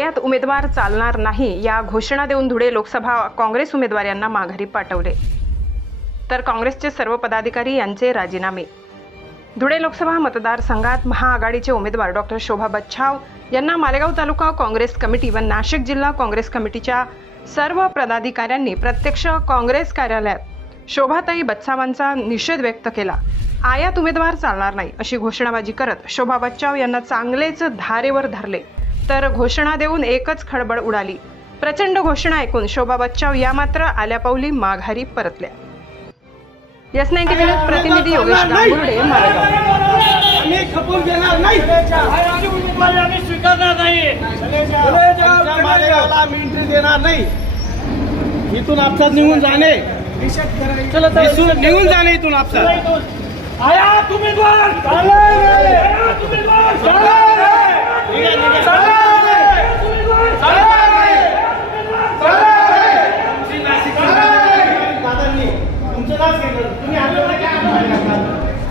आयात उमेदवार चालणार नाही या घोषणा देऊन धुळे लोकसभा काँग्रेस उमेदवार यांना माघारी पाठवले. तर काँग्रेसचे सर्व पदाधिकारी यांचे राजीनामे. धुळे लोकसभा मतदारसंघात महाआघाडीचे उमेदवार डॉक्टर शोभा बच्छाव यांना मालेगाव तालुका काँग्रेस कमिटी व नाशिक जिल्हा काँग्रेस कमिटीच्या सर्व पदाधिकाऱ्यांनी प्रत्यक्ष काँग्रेस कार्यालयात शोभाताई बच्चावांचा निषेध व्यक्त केला. आयात उमेदवार चालणार नाही अशी घोषणाबाजी करत शोभा बच्चाव यांना चांगलेच धारेवर धरले. तर घोषणा देऊन एकच खळबळ उडाली. प्रचंड घोषणा ऐकून शोभा बच्चाव या मात्र आल्यापावली माघारी परतल्या. यस नाईन्टी न्यूज प्रतिनिधी योगेश गांगुर्डे मालेगाव स्वीकारणार नाही. देणार नाही. इथून आपसात निघून जाणे. निघून जाणे इथून आपसात. आयात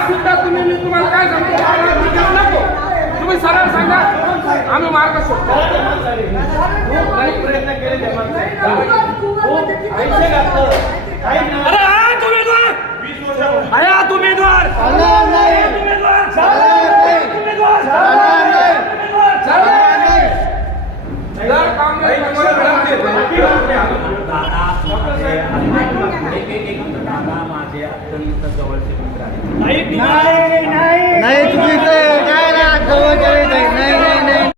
आज सुद्धा तुम्ही मी तुम्हाला काय सांगतो? नको. तुम्ही सरळ सांगा. आम्ही मार्ग शोधतो. प्रयत्न केले. अरे आयात उमेदवार. जर काँग्रेस जवळच्या वेळी नाही नाही नाही नाही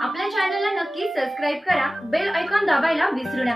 आपल्या चॅनलला नक्की सबस्क्राईब करा बेल ऐकॉन दाबायला विसरू नका